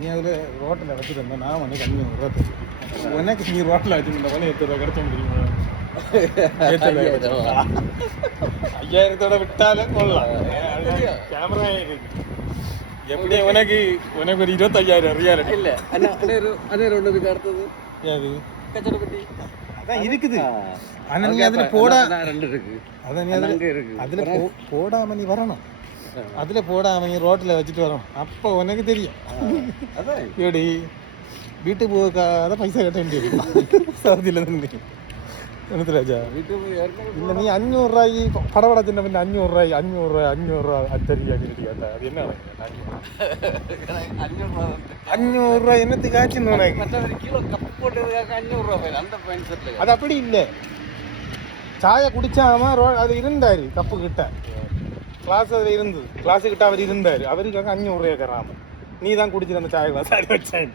நீ அதில் ரோட்டில் வச்சுருந்தா நான் வந்து 500 ரூபா தருவேன். உனக்கு நீ ரோட்டில் வச்சுருந்த போல 8 ரூபா கிடைச்ச முடியுமா? 5000 விட்டாலும் கொள்ளலாம். கேமரா இருக்கு. எப்படியே உனக்கு ஒரு 25,000 ரியாலிட்டி இல்ல. அதே ஒன்று இருக்கு. அடுத்தது ஏது கச்சடப்பட்டி அதான் இருக்குது. ஆனால் நீ அதில் போடா 2 இருக்கு. அதான் நீ அதில் போடாமல் நீ வரணும். அதில் போடாமல் நீ ரோட்டில் வச்சுட்டு வரணும். அப்போ உனக்கு தெரியும். எப்படி வீட்டுக்கு போகாத பைசா கட்ட வேண்டியது சவுதியில் இருந்து ராஜா. இல்லை நீ 500 ரூபாய் படபட சின்ன பண்ணி 500 ரூபா தெரியாது. அது என்ன 500 ரூபாய் என்னத்துக்கு ஆச்சுன்னு அது அப்படி இல்லை. சாயை குடிச்சாம அது இருந்தாரு கப்பு கிட்ட கிளாஸ் அதில் இருந்தது. கிளாஸு கிட்ட அவர் இருந்தார். அவருக்காக 500 ரூபாய் கராம நீ தான் குடிச்சிட்டு அந்த சாய கிளாஸ் அடி வச்சேன்.